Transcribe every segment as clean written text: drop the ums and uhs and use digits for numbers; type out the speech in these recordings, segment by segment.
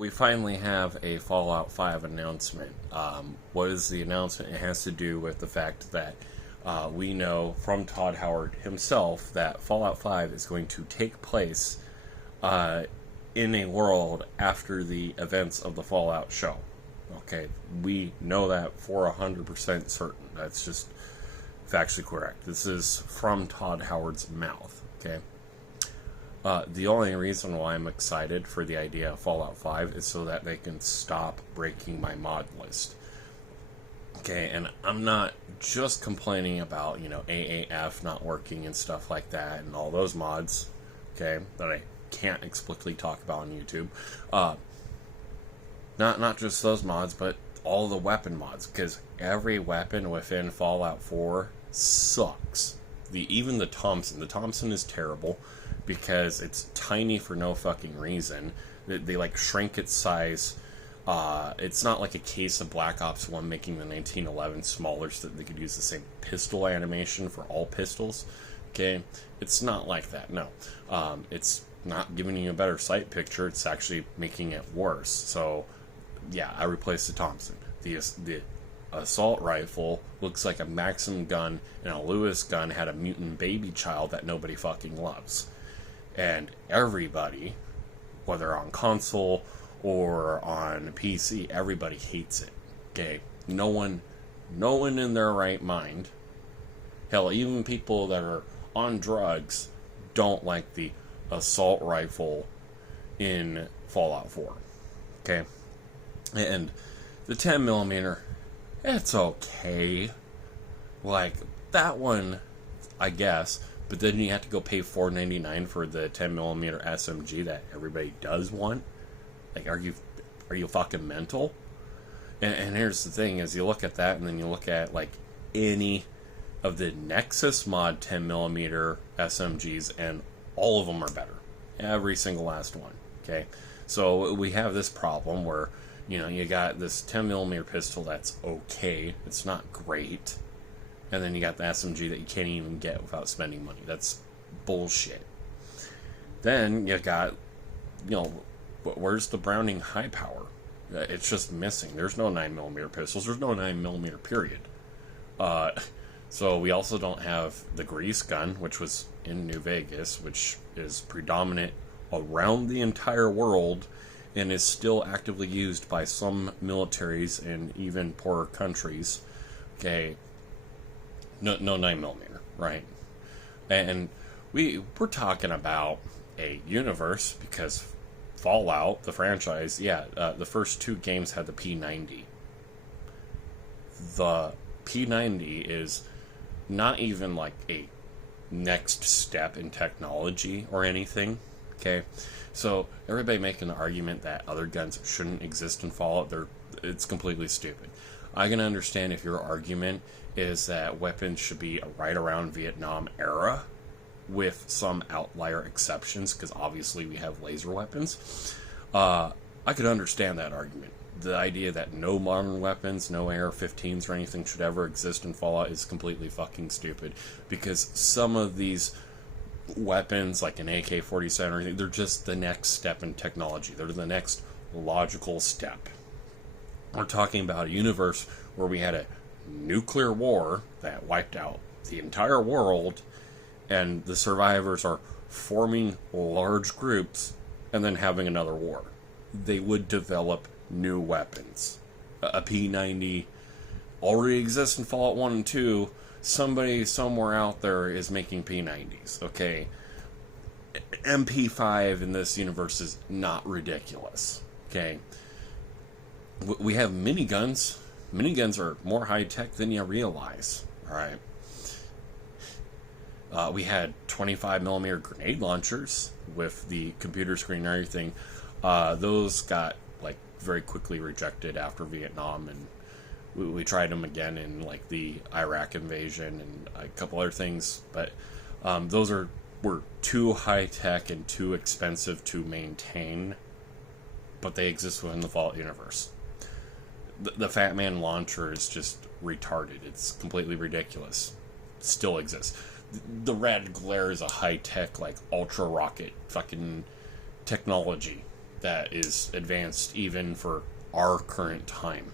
we finally have a Fallout 5 announcement. What is the announcement? It has to do with the fact that we know from Todd Howard himself that Fallout 5 is going to take place in a world after the events of the Fallout show. Okay, we know that for 100% certain. That's just factually correct. This is from Todd Howard's mouth. Okay. The only reason why I'm excited for the idea of Fallout 5 is so that they can stop breaking my mod list. Okay, and I'm not just complaining about, AAF not working and stuff like that and all those mods, okay, that I can't explicitly talk about on YouTube. Not just those mods, but all the weapon mods, because every weapon within Fallout 4 sucks. Even the Thompson. The Thompson is terrible because it's tiny for no fucking reason. They like shrink its size. It's not like a case of Black Ops 1 making the 1911 smaller so that they could use the same pistol animation for all pistols. Okay? It's not like that, no. It's not giving you a better sight picture, it's actually making it worse. So, yeah, I replaced the Thompson. The assault rifle looks like a Maxim gun, and a Lewis gun had a mutant baby child that nobody fucking loves. And everybody, whether on console or on PC, everybody hates it. Okay? No one in their right mind, hell, even people that are on drugs, don't like the assault rifle in Fallout 4. Okay? And the 10mm, it's okay. Like, that one, I guess, but then you have to go pay $4.99 for the 10mm SMG that everybody does want. Like, are you fucking mental? And here's the thing, is you look at that, and then you look at, like, any of the Nexus mod 10mm SMGs, and all of them are better. Every single last one, okay? So we have this problem where, you got this 10mm pistol that's okay, it's not great, and then you got the SMG that you can't even get without spending money. That's bullshit. Then you got, where's the Browning high power? It's just missing. There's no 9mm pistols. There's no 9mm period. So we also don't have the grease gun, which was in New Vegas, which is predominant around the entire world and is still actively used by some militaries in even poorer countries. Okay, no 9mm, right? And we're talking about a universe, because Fallout, the franchise, the first two games had the P90. The P90 is not even like a next step in technology or anything, okay? So everybody making the argument that other guns shouldn't exist in Fallout, it's completely stupid. I can understand if your argument is that weapons should be right around Vietnam era, with some outlier exceptions, because obviously we have laser weapons. I could understand that argument. The idea that no modern weapons, no AR-15s or anything should ever exist in Fallout is completely fucking stupid, because some of these weapons, like an AK-47 or anything, they're just the next step in technology. They're the next logical step. We're talking about a universe where we had a nuclear war that wiped out the entire world, and the survivors are forming large groups and then having another war. They would develop new weapons. A P90 already exists in Fallout 1 and 2. Somebody somewhere out there is making P90s, okay? MP5 in this universe is not ridiculous, okay? We have miniguns. Miniguns are more high-tech than you realize, alright? We had 25mm grenade launchers with the computer screen and everything. Those got, very quickly rejected after Vietnam, and we tried them again in, the Iraq invasion and a couple other things, but those were too high-tech and too expensive to maintain, but they exist within the Fallout universe. The Fat Man launcher is just retarded. It's completely ridiculous. It still exists. The Red Glare is a high-tech, ultra rocket fucking technology. that is advanced even for our current time.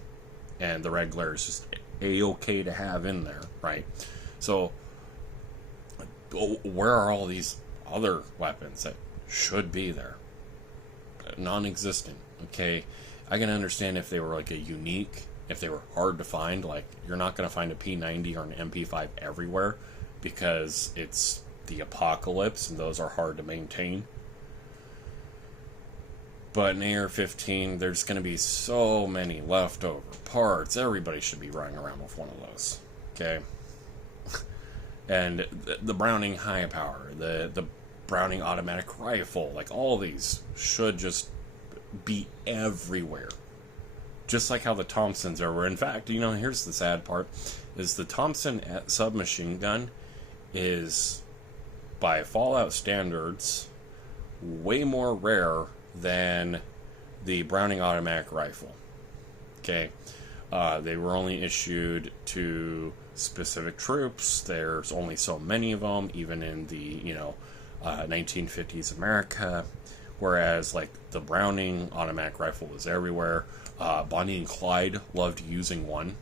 And the Red Glare is just a-okay to have in there, right? So, where are all these other weapons that should be there? Non-existent. Okay, I can understand if they were like a unique, if they were hard to find. Like, you're not going to find a P90 or an MP5 everywhere because it's the apocalypse and those are hard to maintain. But in AR-15, there's going to be so many leftover parts. Everybody should be running around with one of those. Okay? And the Browning high power, the Browning automatic rifle, like all these should just be everywhere. Just like how the Thompsons are. In fact, here's the sad part, is the Thompson submachine gun is, by Fallout standards, way more rare than the Browning automatic rifle. Okay? They were only issued to specific troops. There's only so many of them, even in the 1950s America. Whereas like the Browning automatic rifle was everywhere. Bonnie and Clyde loved using one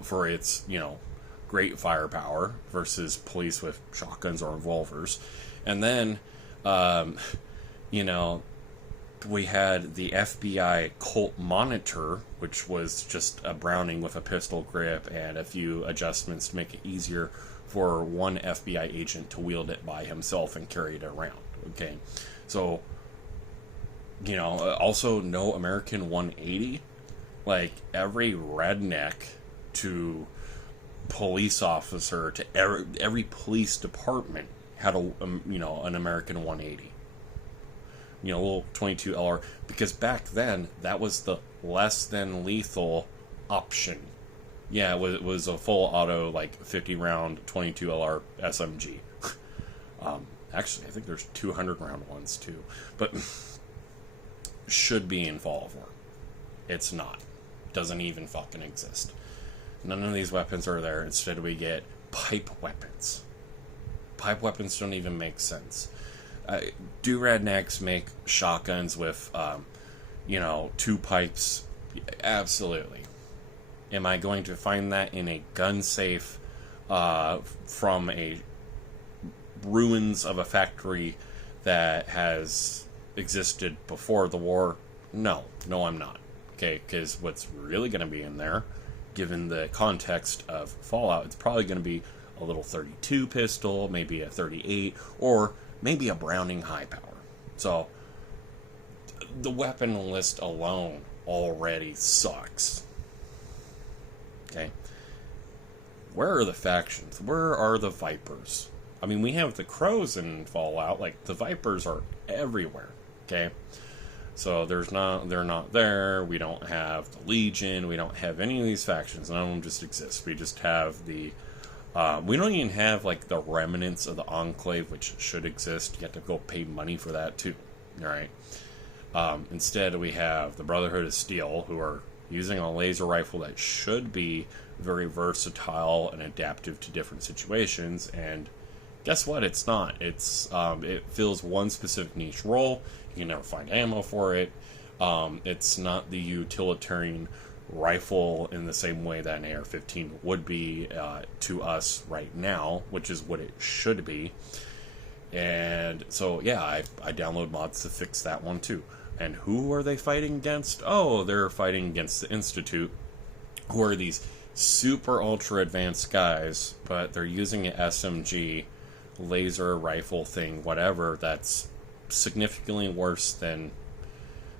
for its great firepower versus police with shotguns or revolvers. And then we had the FBI Colt Monitor, which was just a Browning with a pistol grip and a few adjustments to make it easier for one FBI agent to wield it by himself and carry it around. Okay, so also no American 180. Like, every redneck to police officer to every police department had an American 180. Little 22 LR, because back then that was the less than lethal option. Yeah, it was a full auto, like 50 round 22 LR SMG. Actually, I think there's 200 round ones too, but should be in Fall of War. It's not. Doesn't even fucking exist. None of these weapons are there. Instead, we get pipe weapons. Pipe weapons don't even make sense. Do rednecks make shotguns with, 2 pipes? Absolutely. Am I going to find that in a gun safe from a ruins of a factory that has existed before the war? No, I'm not. Okay, because what's really going to be in there, given the context of Fallout, it's probably going to be a little 32 pistol, maybe a 38, or maybe a Browning high power. So, the weapon list alone already sucks. Okay? Where are the factions? Where are the Vipers? I mean, we have the Crows in Fallout. Like, the Vipers are everywhere. Okay? So, they're not there. We don't have the Legion. We don't have any of these factions. None of them just exist. We just have the... we don't even have, like, the remnants of the Enclave, which should exist. You have to go pay money for that, too. Alright? Instead, we have the Brotherhood of Steel, who are using a laser rifle that should be very versatile and adaptive to different situations, and guess what? It's not. It fills one specific niche role. You can never find ammo for it. It's not the utilitarian rifle in the same way that an AR-15 would be to us right now, which is what it should be. And so, yeah, I download mods to fix that one too. And who are they fighting against? Oh, they're fighting against the Institute, who are these super ultra advanced guys, but they're using an SMG laser rifle thing, whatever, that's significantly worse than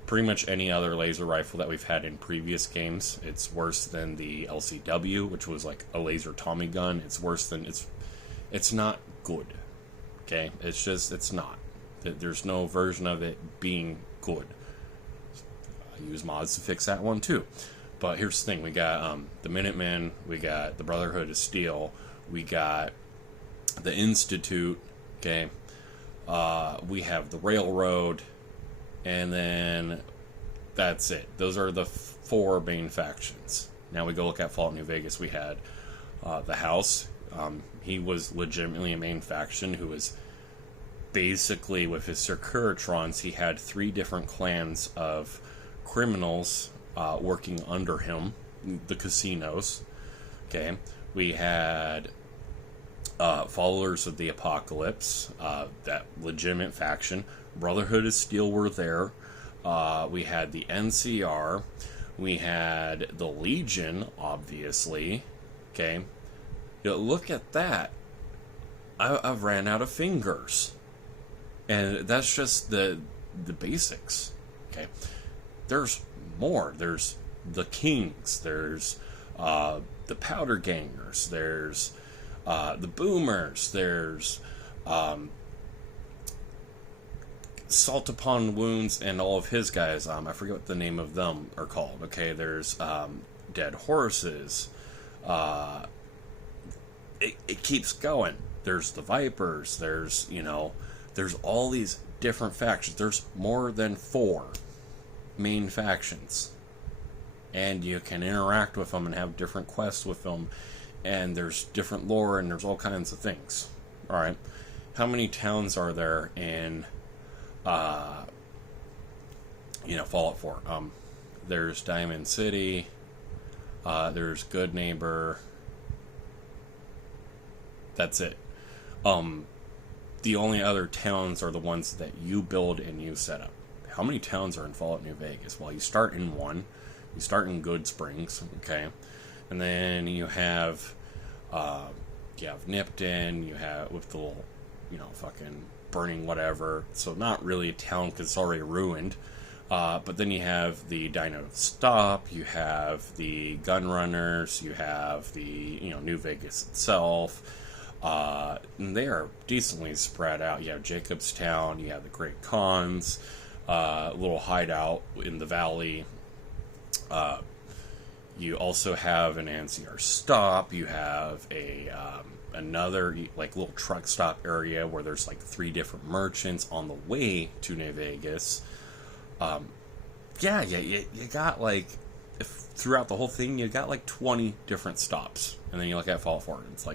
pretty much any other laser rifle that we've had in previous games. It's worse than the LCW, which was like a laser Tommy gun. It's worse than... It's not good. Okay? It's not. There's no version of it being good. I use mods to fix that one too. But here's the thing. We got the Minutemen. We got the Brotherhood of Steel. We got the Institute. Okay? We have the Railroad. And then that's it. Those are the 4 main factions. Now we go look at Fallout New Vegas. We had the House. He was legitimately a main faction who was basically, with his Securitrons, he had 3 different clans of criminals working under him, the casinos. Okay, we had followers of the Apocalypse, that legitimate faction. Brotherhood of Steel were there. We had the NCR. We had the Legion, obviously. Okay, look at that. I've ran out of fingers. And that's just the basics. Okay, there's more. There's the Kings. There's the Powder Gangers. There's the Boomers. There's Salt Upon Wounds and all of his guys. I forget what the name of them are called. Okay, there's Dead Horses. It keeps going. There's the Vipers. There's there's all these different factions. There's more than 4 main factions. And you can interact with them and have different quests with them. And there's different lore and there's all kinds of things. Alright. How many towns are there in Fallout 4? There's Diamond City. There's Good Neighbor. That's it. The only other towns are the ones that you build and you set up. How many towns are in Fallout New Vegas? Well, you start in one. You start in Good Springs, okay? And then you have Nipton, you have with the little, fucking burning whatever. So not really a town because it's already ruined. But then you have the Dino Stop, you have the Gun Runners, you have the, New Vegas itself. And they are decently spread out. You have Jacobstown, you have the Great Khans, little hideout in the valley. You also have an NCR stop. You have another little truck stop area where there's 3 different merchants on the way to New Vegas. You got throughout the whole thing you got 20 different stops, and then you look at Fallout 4 and it's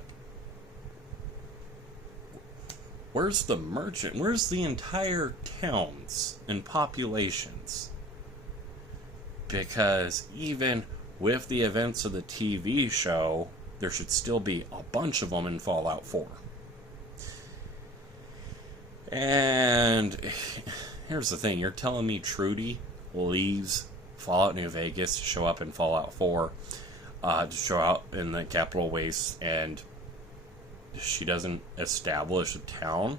where's the merchant? Where's the entire towns and populations? Because even with the events of the TV show, there should still be a bunch of them in Fallout 4. And here's the thing. You're telling me Trudy leaves Fallout New Vegas to show up in Fallout 4, to show out in the Capital Waste, and she doesn't establish a town?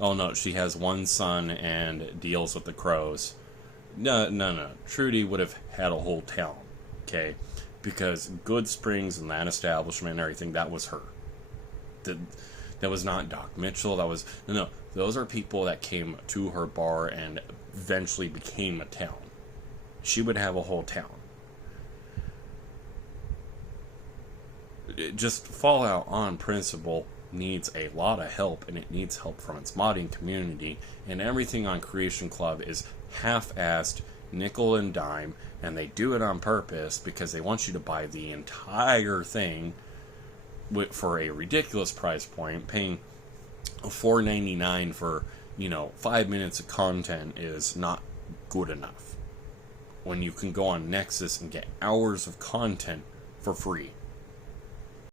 Oh no, she has one son and deals with the crows. No. Trudy would have had a whole town, okay? Because Good Springs and that establishment and everything, that was her. That was not Doc Mitchell. That was... No. Those are people that came to her bar and eventually became a town. She would have a whole town. Just Fallout on principle needs a lot of help, and it needs help from its modding community, and everything on Creation Club is half-assed, nickel and dime, and they do it on purpose because they want you to buy the entire thing for a ridiculous price point. Paying $4.99 for 5 minutes of content is not good enough when you can go on Nexus and get hours of content for free.